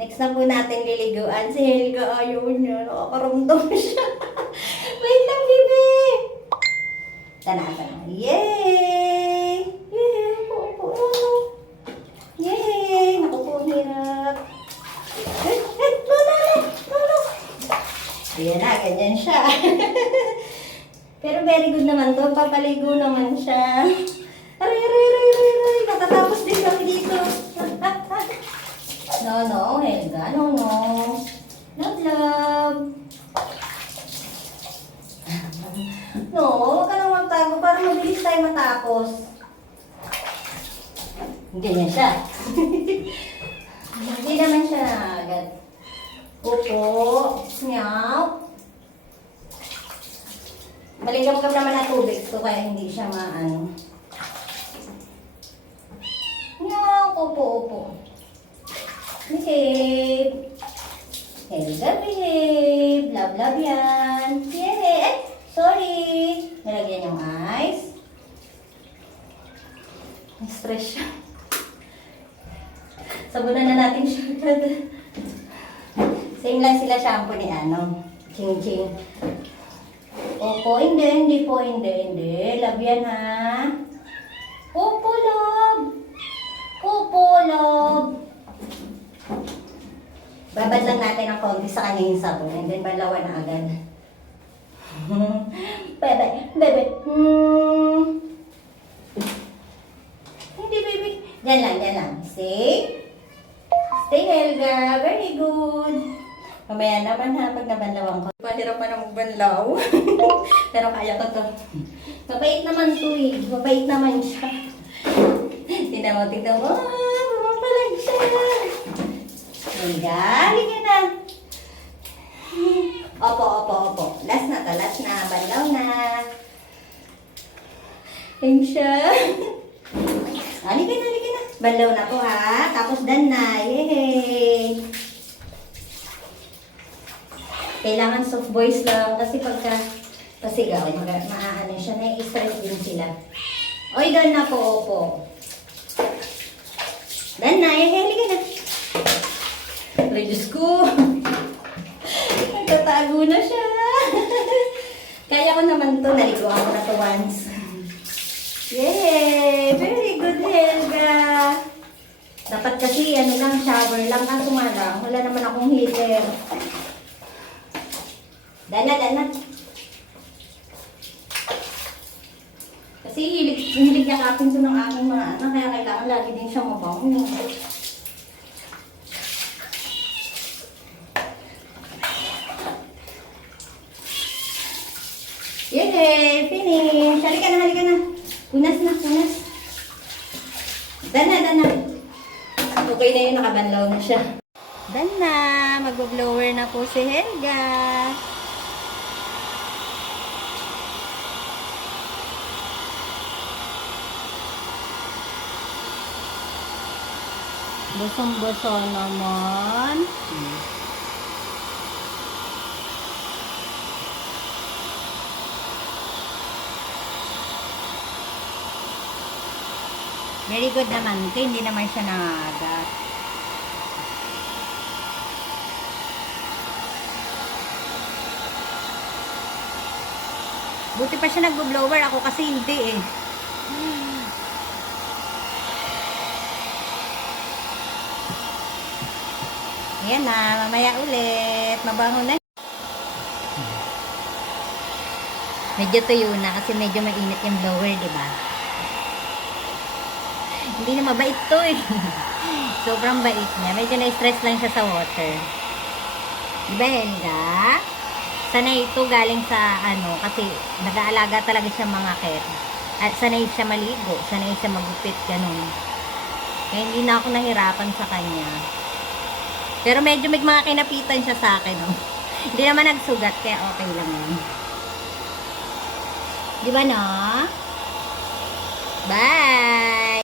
Next na po natin liliguan. Si Helga, ayaw niya. Nakakaramdam siya. Wait lang, bebe. Tana. Yay! Yay! Upo. Yay! Naku po, hirap. No. Ayan na, ganyan siya. Pero very good naman to. Papaligo naman siya. Aray. Natatapos din kami dito. No, Helga. No. Love. No, huwag ka nang magtago para mabilis tayo matapos. Ganyan siya. Hindi naman siya agad. Upo. Meow. Maligam-gam naman na tubig to kaya hindi siya maano. Meow. Upo. Behave. Helga, behave. Love yan. Yay! Sorry. Nalagyan yung eyes. Stress siya. Sabunan na natin siya. Same lang sila shampoo ni Ching. Opo, hindi. Love yan ha. Opo, love. Babad lang natin ang konti sa kanya yung sabon and then balawan na agad. Bebe. Hindi, baby. Diyan lang. Stay, Helga. Very good. Mamaya naman ha, pag nabanlawan ko. Mahirap pa na magbanlaw. Pero kaya ko to. Mabait naman to eh. Mabait naman siya. Tignan mo. Mapalag siya. Helga, halika na. Opo. Last na. Banlaw na. Ayun siya. Halika na. Banlaw na po ha. Tapos done na. Yay! Kailangan soft voice lang kasi pagka pasigaw, maaano siya. Nai-stress din sila. Oy, done na po. Opo. Done na. Halika na. Ay, Diyos ko. Nagtatago na siya. Kaya ko naman to. Naliguan ko na to once. Yay! Very good, Helga. Dapat kasi, shower lang. Kaso nga lang, wala naman akong heater. Dana. Kasi hilig yakapin to ng aking mga anak. Kaya kailangan lagi din siya mabango. Yay! Finish! Halika na. Punas. Dana. Okay na yun, nakabanlaw na siya. Dana! Mag-blower na po si Helga. Busong-buso naman. Very good naman ito. Hindi naman siya nangagat. Buti pa siya nag-blower. Ako kasi hindi eh. Ayan na. Mamaya ulit. Mabango na. Medyo tuyo na kasi medyo mainit yung blower, diba? Hindi na mabait to eh. Sobrang bait niya. Medyo na-stress lang siya sa water. Diba, Helga? Sanay ito galing sa kasi nag-aalaga talaga siya mga cat. At sanay siya maligo. Sanay siya magupit, ganun. Kaya hindi na ako nahirapan sa kanya. Pero medyo may mga kinapitan siya sa akin, no? Hindi naman nagsugat, kaya okay lang yun. Diba, no? Bye!